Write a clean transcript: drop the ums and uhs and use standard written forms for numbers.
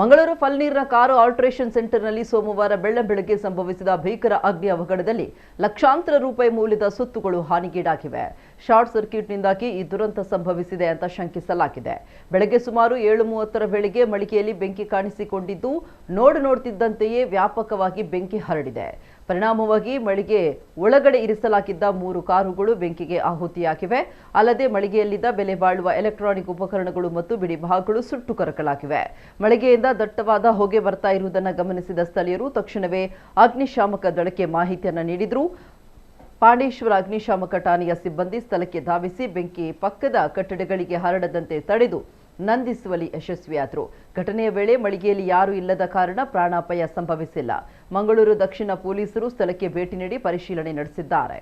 Mangaluru ಫಲ್ನೀರ್ನ car alteration ಸೆಂಟರ್ನಲ್ಲಿ ಸೋಮವಾರ ಬೆಳ್ಳಂಬೆಳಗ್ಗೆ ಸಂಭವಿಸಿದ ಭೀಕರ ಅಗ್ನಿ ಅವಘಡದಲ್ಲಿ ಲಕ್ಷಾಂತರ ರೂಪಾಯಿ ಮೌಲ್ಯದ ಸೊತ್ತುಗಳು ಹಾನಿಗೀಡಾಗಿವೆ. ಶಾರ್ಟ್ ಸರ್ಕ್ಯೂಟ್ನಿಂದಾಗಿ ಈ ದುರಂತ ಸಂಭವಿಸಿದೆ ಅಂತ ಶಂಕಿಸಲಾಗಿದೆ. ಬೆಳಗ್ಗೆ ಸುಮಾರು 7:30ರ ವೇಳೆಗೆ ಮಳಿಗೆಯಲ್ಲಿ ಬೆಂಕಿ ಕಾಣಿಸಿಕೊಂಡಿದ್ದು ನೋಡುತ್ತಿದ್ದಂತೆಯೇ ವ್ಯಾಪಕವಾಗಿ ಬೆಂಕಿ ಹರಡಿದೆ. ಪರಿಣಾಮವಾಗಿ ಮಳಿಗೆ ಒಳಗಡೆ ಇರಿಸಲಾಗಿದ್ದ 3 ಕಾರುಗಳು ಬೆಂಕಿಗೆ ಆಹುತಿಯಾಗಿವೆ. ಅಲ್ಲದೆ ಮಳಿಗೆಯಲ್ಲಿದ್ದ ಬೆಲೆ ಬಾಳುವ ಎಲೆಕ್ಟ್ರಾನಿಕ್ ಉಪಕರಣಗಳು ಮತ್ತು ಬಿಡಿ ಭಾಗಗಳು ಸುಟ್ಟು ಕರಕಲಾಗಿವೆ. ಮಳಿಗೆಯಿಂದ ದಟ್ಟವಾದ ಹೊಗೆ ಬರ್ತಾ ಇರುವುದನ್ನು ಗಮನಿಸಿದ ಸ್ಥಳೀಯರು ತಕ್ಷಣವೇ ಅಗ್ನಿಶಾಮಕ ದಳಕ್ಕೆ ಮಾಹಿತಿಯನ್ನು ನೀಡಿದರು. ಪಾಂಡೇಶ್ವರ ಅಗ್ನಿಶಾಮಕ ಠಾಣೆಯ ಸಿಬ್ಬಂದಿ ಸ್ಥಳಕ್ಕೆ ಧಾವಿಸಿ ಬೆಂಕಿ ಪಕ್ಕದ ಕಟ್ಟಡಗಳಿಗೆ ಹರಡದಂತೆ ತಡೆದು ನಂದಿಸುವಲ್ಲಿ ಯಶಸ್ವಿಯಾದರು. ಘಟನೆಯ ವೇಳೆ ಮಳಿಗೆಯಲ್ಲಿ ಯಾರೂ ಇಲ್ಲದ ಕಾರಣ ಪ್ರಾಣಾಪಾಯ ಸಂಭವಿಸಿಲ್ಲ. ಮಂಗಳೂರು ದಕ್ಷಿಣ ಪೊಲೀಸರು ಸ್ಥಳಕ್ಕೆ ಭೇಟಿ ನೀಡಿ ಪರಿಶೀಲನೆ ನಡೆಸಿದ್ದಾರೆ.